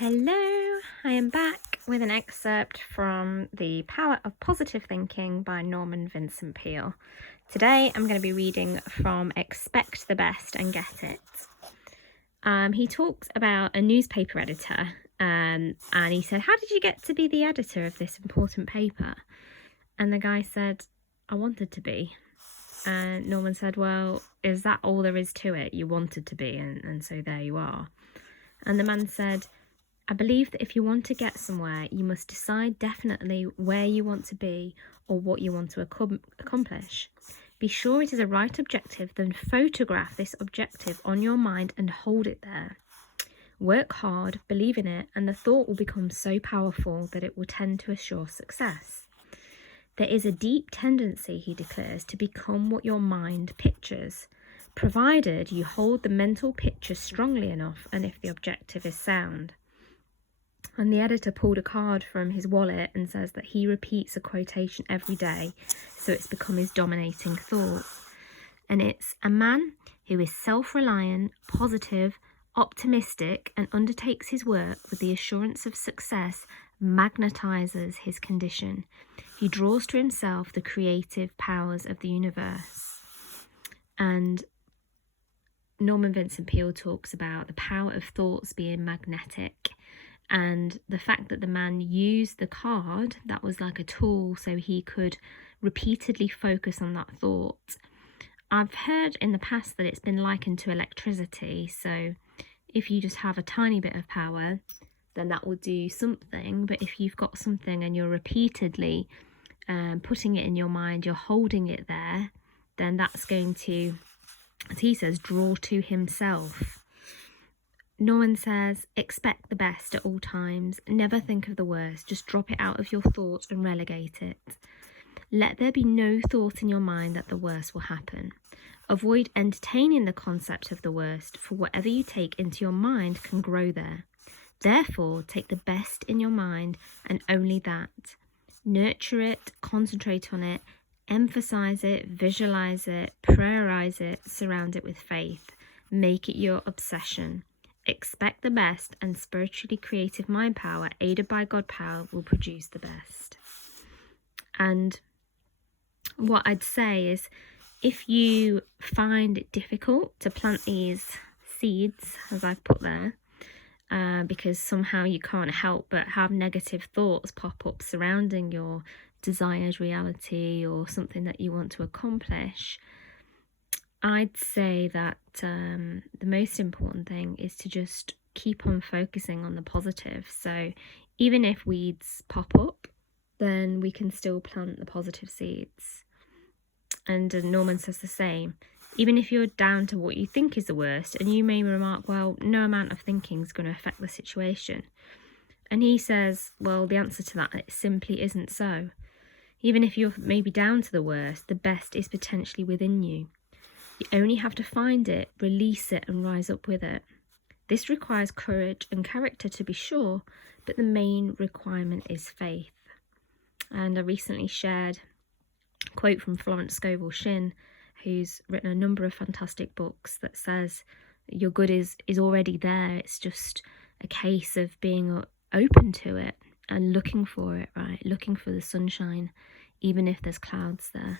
Hello, I am back with an excerpt from The Power of Positive Thinking by Norman Vincent Peale. Today I'm going to be reading from Expect the Best and Get It. He talks about a newspaper editor and he said, "How did you get to be the editor of this important paper?" And the guy said, "I wanted to be." And Norman said, "Well, is that all there is to it? You wanted to be, and so there you are." And the man said, "I believe that if you want to get somewhere, you must decide definitely where you want to be or what you want to accomplish. Be sure it is a right objective, then photograph this objective on your mind and hold it there. Work hard, believe in it, and the thought will become so powerful that it will tend to assure success. There is a deep tendency," he declares, "to become what your mind pictures, provided you hold the mental picture strongly enough and if the objective is sound." And the editor pulled a card from his wallet and says that he repeats a quotation every day, so it's become his dominating thought. And it's, "A man who is self-reliant, positive, optimistic, and undertakes his work with the assurance of success magnetizes his condition. He draws to himself the creative powers of the universe." And Norman Vincent Peale talks about the power of thoughts being magnetic, and the fact that the man used the card, that was like a tool so he could repeatedly focus on that thought. I've heard in the past that it's been likened to electricity, so if you just have a tiny bit of power, then that will do something. But if you've got something and you're repeatedly putting it in your mind, you're holding it there, then that's going to, as he says, draw to himself. Norman says, expect the best at all times. Never think of the worst. Just drop it out of your thoughts and relegate it. Let there be no thought in your mind that the worst will happen. Avoid entertaining the concept of the worst, for whatever you take into your mind can grow there. Therefore, take the best in your mind and only that. Nurture it, concentrate on it, emphasize it, visualize it, prayerize it, surround it with faith. Make it your obsession. Expect the best, and spiritually creative mind power, aided by God power, will produce the best. And what I'd say is, if you find it difficult to plant these seeds, as I've put there, because somehow you can't help but have negative thoughts pop up surrounding your desired reality or something that you want to accomplish, I'd say that the most important thing is to just keep on focusing on the positive. So even if weeds pop up, then we can still plant the positive seeds. And Norman says the same. Even if you're down to what you think is the worst, and you may remark, well, no amount of thinking is going to affect the situation. And he says, well, the answer to that, it simply isn't so. Even if you're maybe down to the worst, the best is potentially within you. You only have to find it, release it, and rise up with it. This requires courage and character, to be sure, but the main requirement is faith. And I recently shared a quote from Florence Scovel Shinn, who's written a number of fantastic books, that says your good is already there. It's just a case of being open to it and looking for it, right? Looking for the sunshine, even if there's clouds there.